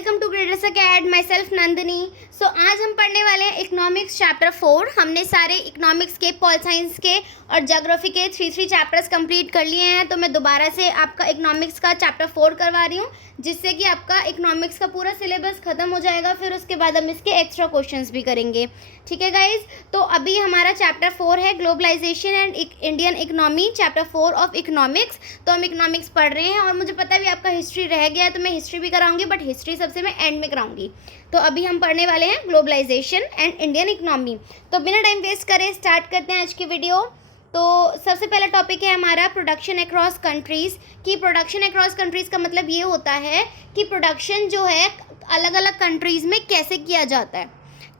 Welcome to greaters acad myself Nandini. So आज हम पढ़ने वाले हैं इकोनॉमिक्स चैप्टर 4। हमने सारे इकोनॉमिक्स के, पॉल साइंस के और ज्योग्राफी के थ्री चैप्टर्स कंप्लीट कर लिए हैं। तो मैं दोबारा से आपका इकोनॉमिक्स का चैप्टर 4 करवा रही हूँ, जिससे कि आपका इकोनॉमिक्स का पूरा सिलेबस खत्म हो जाएगा। फिर उसके बाद हम इसके एक्स्ट्रा क्वेश्चंस भी करेंगे। ठीक है गाइज, तो अभी हमारा चैप्टर 4 है globalization and Indian economy, chapter 4 of economics. तो हम इकोनॉमिक्स पढ़ रहे हैं और मुझे पता है भी आपका हिस्ट्री रह गया है, तो मैं हिस्ट्री भी कराऊंगी, बट हिस्ट्री सबसे मैं एंड में कराऊंगी। तो अभी हम पढ़ने वाले हैं ग्लोबलाइजेशन एंड इंडियन इकोनॉमी। तो बिना टाइम वेस्ट करे स्टार्ट करते हैं आज की वीडियो। तो सबसे पहला टॉपिक है हमारा प्रोडक्शन अक्रॉस कंट्रीज़। कि प्रोडक्शन अक्रॉस कंट्रीज़ का मतलब ये होता है कि प्रोडक्शन जो है अलग अलग कंट्रीज़ में कैसे किया जाता है।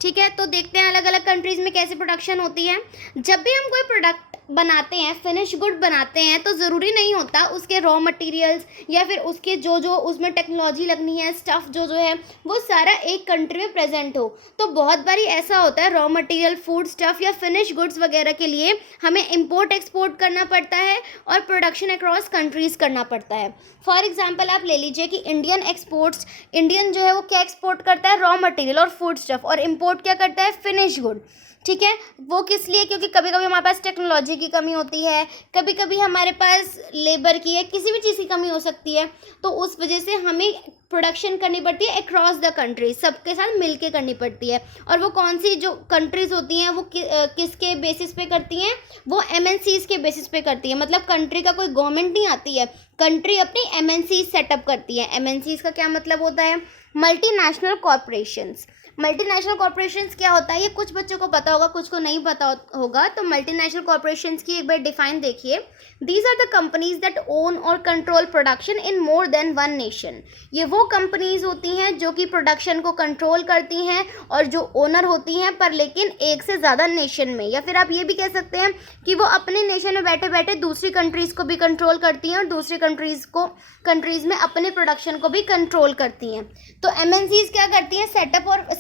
ठीक है, तो देखते हैं अलग अलग कंट्रीज़ में कैसे प्रोडक्शन होती है। जब भी हम कोई प्रोडक्ट बनाते हैं, फिनिश गुड बनाते हैं, तो ज़रूरी नहीं होता उसके रॉ मटेरियल्स या फिर उसके जो उसमें टेक्नोलॉजी लगनी है, स्टफ़ जो है वो सारा एक कंट्री में प्रेजेंट हो। तो बहुत बारी ऐसा होता है रॉ मटेरियल, फूड स्टफ़ या फिनिश गुड्स वगैरह के लिए हमें इंपोर्ट एक्सपोर्ट करना पड़ता है और प्रोडक्शन अक्रॉस कंट्रीज़ करना पड़ता है। फॉर एग्जाम्पल आप ले लीजिए कि इंडियन जो है वो क्या एक्सपोर्ट करता है, रॉ मटेरियल और फूड स्टफ़, और इम्पोर्ट क्या करता है, फिनिश गुड। ठीक है, वो किस लिए? क्योंकि कभी कभी हमारे पास टेक्नोलॉजी की कमी होती है, कभी कभी हमारे पास लेबर की है, किसी भी चीज़ की कमी हो सकती है। तो उस वजह से हमें प्रोडक्शन करनी पड़ती है अक्रॉस द कंट्री, सबके साथ मिलके करनी पड़ती है। और वो कौन सी जो कंट्रीज़ होती हैं वो किसके बेसिस पे करती हैं? वो MNCs के बेसिस पे करती है। मतलब कंट्री का कोई गवर्नमेंट नहीं आती है, कंट्री अपनी MNCs सेटअप करती है। MNCs का क्या मतलब होता है? Multinational corporations. मल्टीनेशनल कॉरपोरेशंस क्या होता है, ये कुछ बच्चों को पता होगा, कुछ को नहीं पता होगा। तो मल्टीनेशनल कॉरपोरेशंस की एक बार डिफाइन देखिए। These are the companies that own or control production in more than one nation. ये वो कंपनीज होती हैं जो कि प्रोडक्शन को कंट्रोल करती हैं और जो ओनर होती हैं, पर लेकिन एक से ज़्यादा नेशन में। या फिर आप ये भी कह सकते हैं कि वो अपने नेशन में बैठे बैठे दूसरी कंट्रीज़ को भी कंट्रोल करती हैं और दूसरी कंट्रीज़ में अपने प्रोडक्शन को भी कंट्रोल करती हैं। तो MNCs क्या करती हैं?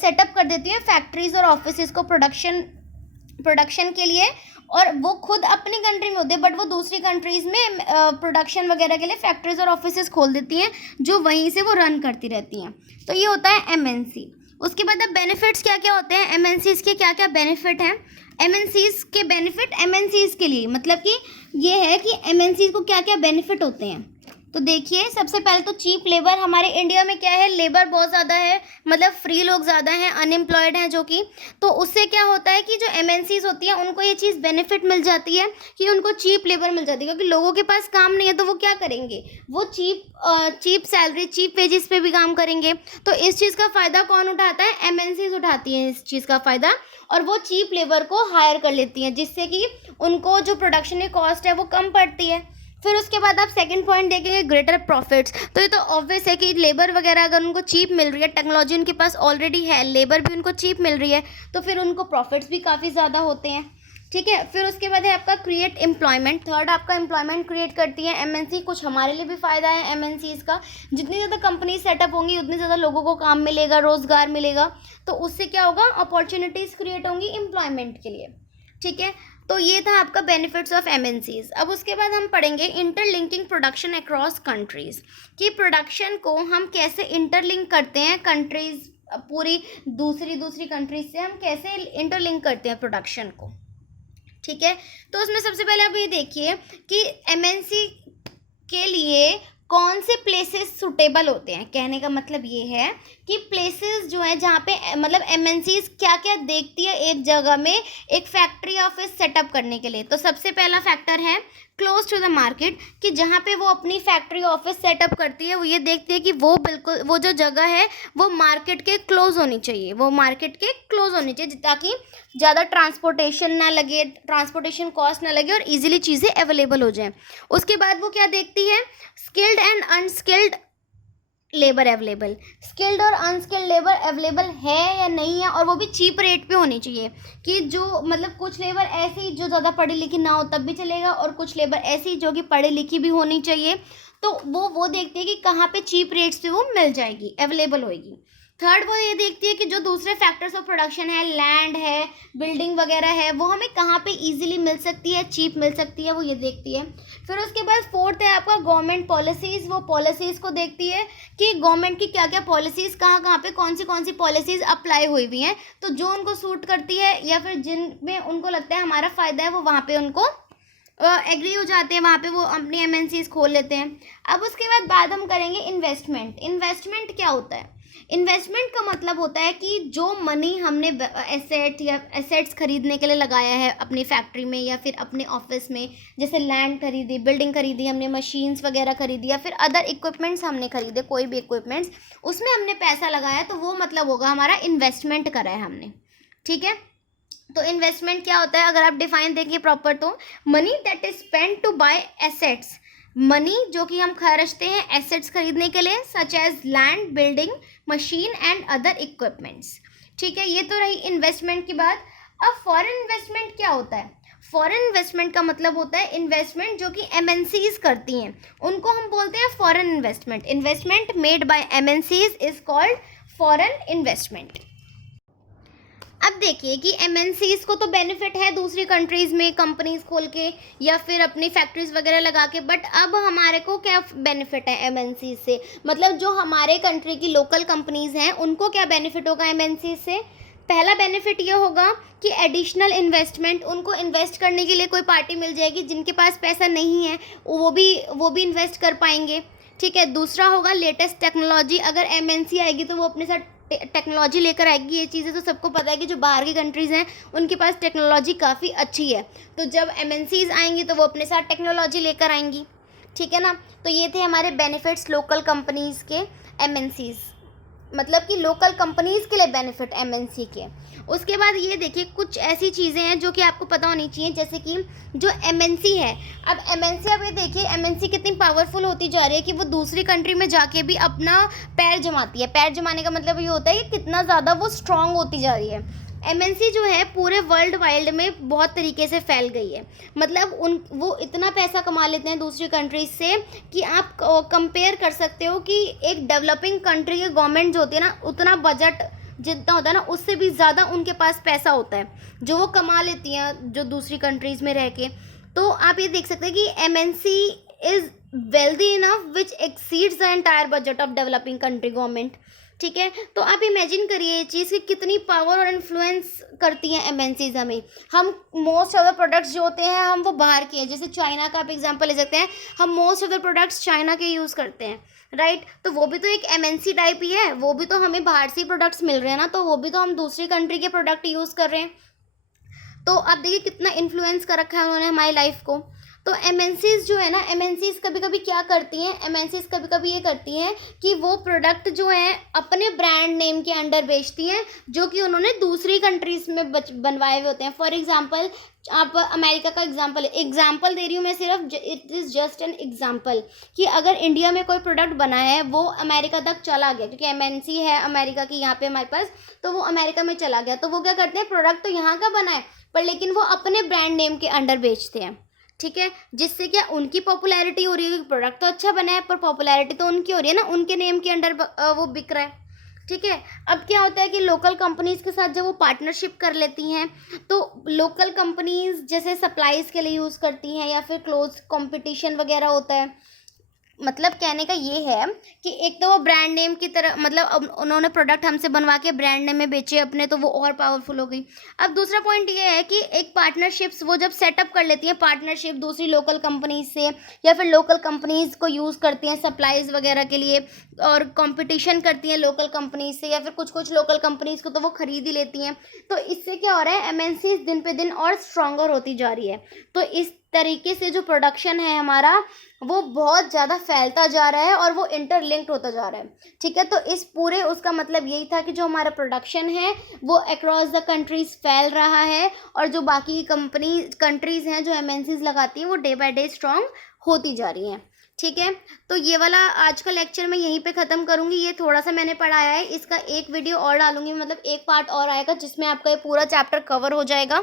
सेटअप कर देती हैं फैक्ट्रीज और ऑफिसेज को प्रोडक्शन के लिए, और वो खुद अपनी कंट्री में होते हैं, बट वो दूसरी कंट्रीज़ में प्रोडक्शन वगैरह के लिए फैक्ट्रीज और ऑफिसेज खोल देती हैं, जो वहीं से वो रन करती रहती हैं। तो ये होता है MNC। उसके बाद अब बेनिफिट्स क्या क्या होते हैं, MNCs के क्या क्या बेनिफिट हैं। MNCs के बेनिफिट MNCs के लिए मतलब कि ये है कि MNCs को क्या क्या बेनिफिट होते हैं। तो देखिए, सबसे पहले तो चीप लेबर। हमारे इंडिया में क्या है, लेबर बहुत ज़्यादा है, मतलब फ्री लोग ज़्यादा हैं, अनएम्प्लॉयड हैं जो कि। तो उससे क्या होता है कि जो MNCs होती हैं उनको ये चीज़ बेनिफिट मिल जाती है कि उनको चीप लेबर मिल जाती है, क्योंकि लोगों के पास काम नहीं है तो वो क्या करेंगे, वो चीप सैलरी, चीप वेजेस पे भी काम करेंगे। तो इस चीज़ का फ़ायदा कौन उठाता है? MNCs उठाती हैं इस चीज़ का फ़ायदा, और वो चीप लेबर को हायर कर लेती हैं, जिससे कि उनको जो प्रोडक्शन की कॉस्ट है वो कम पड़ती है। फिर उसके बाद आप सेकंड पॉइंट देखेंगे, ग्रेटर प्रॉफिट्स। तो ये तो ऑब्वियस है कि लेबर वगैरह अगर उनको चीप मिल रही है, टेक्नोलॉजी उनके पास ऑलरेडी है, लेबर भी उनको चीप मिल रही है, तो फिर उनको प्रॉफिट्स भी काफ़ी ज़्यादा होते हैं। ठीक है, फिर उसके बाद है आपका क्रिएट एम्प्लॉयमेंट। थर्ड आपका एम्प्लॉयमेंट क्रिएट करती है MNC। कुछ हमारे लिए भी फ़ायदा है MNCs का। जितनी ज़्यादा कंपनी सेटअप होंगी उतनी ज़्यादा लोगों को काम मिलेगा, रोज़गार मिलेगा। तो उससे क्या होगा, अपॉर्चुनिटीज़ क्रिएट होंगी एम्प्लॉयमेंट के लिए। ठीक है, तो ये था आपका बेनिफिट्स ऑफ MNCs। अब उसके बाद हम पढ़ेंगे इंटरलिंकिंग प्रोडक्शन अक्रॉस कंट्रीज़। कि प्रोडक्शन को हम कैसे इंटरलिंक करते हैं, कंट्रीज़ पूरी दूसरी कंट्रीज से हम कैसे इंटरलिंक करते हैं प्रोडक्शन को। ठीक है, तो उसमें सबसे पहले आप ये देखिए कि MNC के लिए कौन से प्लेसेस सुटेबल होते हैं। कहने का मतलब ये है कि प्लेसेस जो है जहाँ पे मतलब MNCs क्या क्या देखती है एक जगह में एक फैक्ट्री ऑफिस सेटअप करने के लिए। तो सबसे पहला फैक्टर है क्लोज टू द मार्केट। कि जहाँ पे वो अपनी फैक्ट्री ऑफिस सेटअप करती है वो ये देखती है कि वो बिल्कुल वो जो जगह है वो मार्केट के क्लोज होनी चाहिए, ताकि ज़्यादा ट्रांसपोर्टेशन ना लगे, ट्रांसपोर्टेशन कॉस्ट ना लगे और इजीली चीज़ें अवेलेबल हो जाएं। उसके बाद वो क्या देखती है, skilled and unskilled labour available. Skilled और अनस्किल्ड लेबर अवेलेबल है या नहीं है, और वो भी चीप रेट पे होनी चाहिए। कि जो मतलब कुछ लेबर ऐसी जो ज़्यादा पढ़ी लिखी ना हो तब भी चलेगा, और कुछ लेबर ऐसी जो कि पढ़ी लिखी भी होनी चाहिए। तो वो देखते हैं कि कहाँ पे चीप रेट्स पे वो मिल जाएगी, अवेलेबल होएगी। थर्ड वो ये देखती है कि जो दूसरे फैक्टर्स ऑफ प्रोडक्शन है, लैंड है, बिल्डिंग वगैरह है, वो हमें कहाँ पे इजीली मिल सकती है, चीप मिल सकती है, वो ये देखती है। फिर उसके बाद फोर्थ है आपका गवर्नमेंट पॉलिसीज़। वो पॉलिसीज़ को देखती है कि गवर्नमेंट की क्या क्या पॉलिसीज़ कहाँ कहाँ पे कौन सी पॉलिसीज़ अप्लाई हुई हुई हैं, तो जो उनको सूट करती है या फिर जिनमें उनको लगता है हमारा फ़ायदा है, वो वहाँ पे उनको एग्री हो जाते हैं, वहाँ पे वो अपनी एमएनसीज खोल लेते हैं। अब उसके बाद बात हम करेंगे इन्वेस्टमेंट। इन्वेस्टमेंट क्या होता है? इन्वेस्टमेंट का मतलब होता है कि जो मनी हमने एसेट या एसेट्स खरीदने के लिए लगाया है अपनी फैक्ट्री में या फिर अपने ऑफिस में, जैसे लैंड खरीदी, बिल्डिंग खरीदी, हमने मशीन्स वगैरह खरीदी या फिर अदर इक्विपमेंट्स हमने खरीदे, कोई भी इक्विपमेंट्स, उसमें हमने पैसा लगाया, तो वो मतलब होगा हमारा इन्वेस्टमेंट करा है हमने। ठीक है, तो इन्वेस्टमेंट क्या होता है अगर आप डिफाइन देखिए प्रॉपर, तो money that is spend to buy assets. Money जो कि हम खर्चते हैं एसेट्स खरीदने के लिए, such as land, building, machine and other equipments. ठीक है, ये तो रही इन्वेस्टमेंट की बात। अब फॉरेन इन्वेस्टमेंट क्या होता है? फॉरेन इन्वेस्टमेंट का मतलब होता है इन्वेस्टमेंट जो कि एमएनसीज करती हैं, उनको हम बोलते हैं foreign investment. Investment made by MNCs is called foreign investment. अब देखिए कि एमएनसीज को तो बेनिफिट है दूसरी कंट्रीज़ में कंपनीज खोल के या फिर अपनी फैक्ट्रीज वगैरह लगा के, बट अब हमारे को क्या बेनिफिट है एमएनसीज से? मतलब जो हमारे कंट्री की लोकल कंपनीज हैं उनको क्या बेनिफिट होगा एमएनसीज से? पहला बेनिफिट ये होगा कि एडिशनल इन्वेस्टमेंट, उनको इन्वेस्ट करने के लिए कोई पार्टी मिल जाएगी, जिनके पास पैसा नहीं है वो भी इन्वेस्ट कर पाएंगे। ठीक है, दूसरा होगा लेटेस्ट टेक्नोलॉजी। अगर एमएनसी आएगी तो वो अपने साथ टेक्नोलॉजी लेकर आएगी। ये चीज़ें तो सबको पता है कि जो बाहर की कंट्रीज़ हैं उनके पास टेक्नोलॉजी काफ़ी अच्छी है, तो जब एमएनसीज आएंगी तो वो अपने साथ टेक्नोलॉजी लेकर आएंगी। ठीक है ना, तो ये थे हमारे बेनिफिट्स लोकल कंपनीज़ के, एमएनसीज मतलब कि लोकल कंपनीज़ के लिए बेनिफिट एमएनसी के। उसके बाद ये देखिए कुछ ऐसी चीज़ें हैं जो कि आपको पता होनी चाहिए, जैसे कि जो एमएनसी है, अब एमएनसी, अब ये देखिए एमएनसी कितनी पावरफुल होती जा रही है कि वो दूसरी कंट्री में जाके भी अपना पैर जमाती है। पैर जमाने का मतलब ये होता है कि कितना ज़्यादा वो स्ट्रांग होती जा रही है। एमएनसी जो है पूरे वर्ल्ड वाइड में बहुत तरीके से फैल गई है, मतलब वो इतना पैसा कमा लेते हैं दूसरी कंट्रीज से कि आप कंपेयर कर सकते हो कि एक डेवलपिंग कंट्री की गवर्नमेंट जो होती है ना, उतना बजट जितना होता है ना, उससे भी ज़्यादा उनके पास पैसा होता है जो वो कमा लेती हैं जो दूसरी कंट्रीज़ में रह के। तो आप ये देख सकते हैं कि MNC is wealthy enough which exceeds the entire budget of developing country government. ठीक है, तो आप इमेजिन करिए ये चीज़ कि कितनी पावर और इन्फ्लुएंस करती हैं एमएनसीज हमें। हम मोस्ट ऑफ द प्रोडक्ट्स जो होते हैं हम वो बाहर के हैं, जैसे चाइना का आप एग्जांपल ले सकते हैं, हम most of the products China के यूज़ करते हैं, राइट। तो वो भी तो एक एमएनसी टाइप ही है, वो भी तो हमें बाहर से प्रोडक्ट्स मिल रहे हैं ना, तो वो भी तो हम दूसरी कंट्री के प्रोडक्ट यूज़ कर रहे हैं। तो आप देखिए कितना इन्फ्लुएंस कर रखा है उन्होंने हमारी लाइफ को। तो एमएनसीज जो है ना, एमएनसीज कभी कभी क्या करती हैं, एमएनसीज कभी कभी ये करती हैं कि वो प्रोडक्ट जो है अपने ब्रांड नेम के अंडर बेचती हैं, जो कि उन्होंने दूसरी कंट्रीज़ में बनवाए हुए होते हैं। फॉर एग्जांपल आप अमेरिका का एग्जांपल दे रही हूँ मैं सिर्फ, it is just an example, कि अगर इंडिया में कोई प्रोडक्ट बना है वो अमेरिका तक चला गया, क्योंकि एमएनसी है अमेरिका की यहाँ पे हमारे पास, तो वो अमेरिका में चला गया, तो वो क्या करते हैं, प्रोडक्ट तो यहाँ का बना है पर लेकिन वो अपने ब्रांड नेम के अंडर बेचते हैं। ठीक है, जिससे क्या उनकी पॉपुलैरिटी हो रही है, क्योंकि प्रोडक्ट तो अच्छा बना है पर पॉपुलैरिटी तो उनकी हो रही है ना, उनके नेम के अंडर वो बिक रहा है। ठीक है, अब क्या होता है कि लोकल कंपनीज़ के साथ जब वो पार्टनरशिप कर लेती हैं, तो लोकल कंपनीज़ जैसे सप्लाईज़ के लिए यूज़ करती हैं या फिर क्लोज कंपटीशन वगैरह होता है। मतलब कहने का ये है कि एक तो वो ब्रांड नेम की तरह, मतलब अब उन्होंने प्रोडक्ट हमसे बनवा के ब्रांड नेम में बेचे अपने, तो वो और पावरफुल हो गई। अब दूसरा पॉइंट ये है कि एक पार्टनरशिप्स वो जब सेटअप कर लेती हैं, पार्टनरशिप दूसरी लोकल कंपनीज से या फिर लोकल कंपनीज को यूज़ करती हैं सप्लाईज वगैरह के लिए, और कंपटीशन करती हैं लोकल कंपनीज से, या फिर कुछ लोकल कंपनीज को तो वो खरीद ही लेती हैं। तो इससे क्या हो रहा है, एमएनसी दिन पे दिन और स्ट्रॉन्गर होती जा रही है। तो इस तरीके से जो प्रोडक्शन है हमारा वो बहुत ज़्यादा फैलता जा रहा है और वो इंटरलिंक्ड होता जा रहा है। ठीक है, तो इस पूरे उसका मतलब यही था कि जो हमारा प्रोडक्शन है वो अक्रॉस द कंट्रीज़ फैल रहा है, और जो बाकी कंट्रीज़ हैं जो एमएनसीज लगाती हैं वो डे बाय डे स्ट्रॉन्ग होती जा रही हैं। ठीक है, तो ये वाला आज का लेक्चर मैं यहीं पे ख़त्म करूँगी। ये थोड़ा सा मैंने पढ़ाया है, इसका एक वीडियो और डालूंगी, मतलब एक पार्ट और आएगा जिसमें आपका ये पूरा चैप्टर कवर हो जाएगा।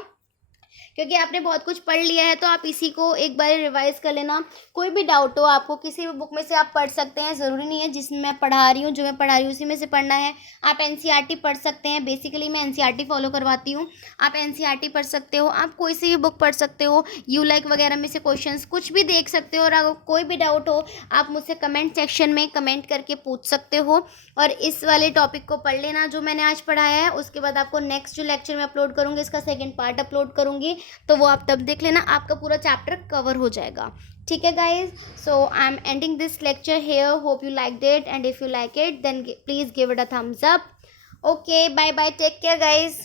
क्योंकि आपने बहुत कुछ पढ़ लिया है, तो आप इसी को एक बार रिवाइज कर लेना। कोई भी डाउट हो आपको किसी भी बुक में से आप पढ़ सकते हैं, ज़रूरी नहीं है जिसमें मैं पढ़ा रही हूँ, जो मैं पढ़ा रही हूँ उसी में से पढ़ना है। आप एनसीईआरटी पढ़ सकते हैं, बेसिकली मैं एनसीईआरटी फॉलो करवाती हूँ। आप एनसीईआरटी पढ़ सकते हो, आप कोई सी भी बुक पढ़ सकते हो, यू लाइक वगैरह में से क्वेश्चंस कुछ भी देख सकते हो। और अगर कोई भी डाउट हो आप मुझसे कमेंट सेक्शन में कमेंट करके पूछ सकते हो। और इस वाले टॉपिक को पढ़ लेना जो मैंने आज पढ़ाया है। उसके बाद आपको नेक्स्ट जो लेक्चर में अपलोड करूँगी, इसका सेकंड पार्ट अपलोड करूँगी, तो वो आप तब देख लेना, आपका पूरा चैप्टर कवर हो जाएगा। ठीक है guys, so I am ending this lecture here. Hope you like it, and if you like it then please give it a thumbs up. Okay, bye bye, take care guys.